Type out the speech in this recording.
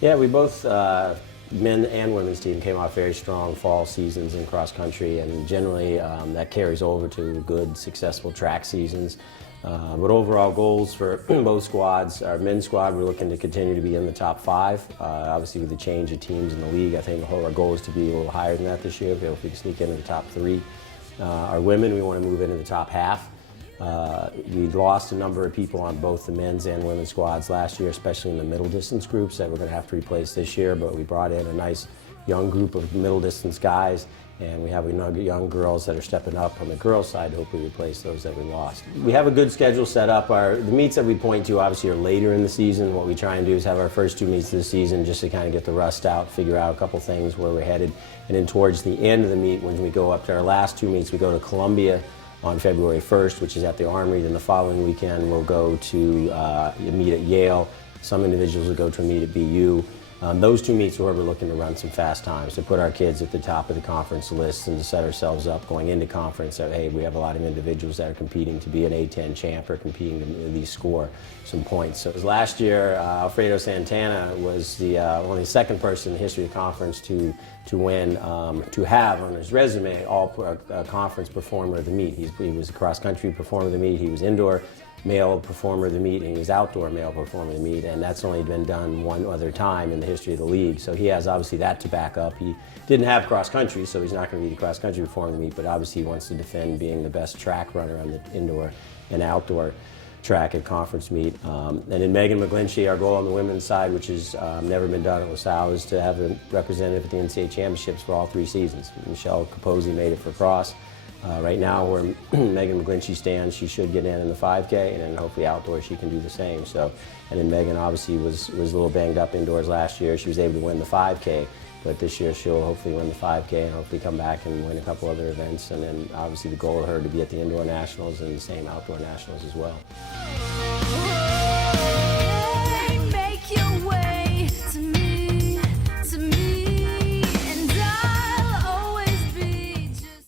Yeah, we both, men and women's team, came off very strong fall seasons in cross country, and generally that carries over to good, successful track seasons. But overall goals for both squads, our men's squad, we're looking to continue to be in the top five. Obviously, with the change of teams in the league, I think our goal is to be a little higher than that this year, if we can sneak into the top three. Our women, we want to move into the top half. We lost a number of people on both the men's and women's squads last year, especially in the middle distance groups that we're going to have to replace this year, but we brought in a nice young group of middle distance guys, and we have young girls that are stepping up on the girls' side to hopefully replace those that we lost. We have a good schedule set up. The meets that we point to obviously are later in the season. What we try and do is have our first two meets this season just to kind of get the rust out, figure out a couple things where we're headed, and then towards the end of the meet, when we go up to our last two meets, we go to Columbia on February 1st, which is at the Armory. Then the following weekend, we'll go to a meet at Yale. Some individuals will go to a meet at BU. Those two meets are where we're looking to run some fast times, to put our kids at the top of the conference list and to set ourselves up going into conference that, hey, we have a lot of individuals that are competing to be an A10 champ or competing to at least score some points. So last year, Alfredo Santana was the only second person in the history of the conference to win, to have on his resume all conference performer of the meet. He was a cross-country performer of the meet. He was indoor male performer of the meet, and he was outdoor male performer of the meet, and that's only been done one other time in the history of the league. So he has obviously that to back up. He didn't have cross country, so he's not going to be the cross country performer of the meet, but obviously he wants to defend being the best track runner on the indoor and outdoor track at conference meet. And then Megan McGlinchey, our goal on the women's side, which has never been done at LaSalle, is to have a representative at the NCAA championships for all three seasons. Michelle Capozzi made it for cross. Right now, where Megan McGlinchey stands, she should get in the 5K, and then hopefully outdoors she can do the same. So, and then Megan obviously was a little banged up indoors last year. She was able to win the 5K, but this year she'll hopefully win the 5K and hopefully come back and win a couple other events. And then obviously the goal of her to be at the indoor nationals and the same outdoor nationals as well.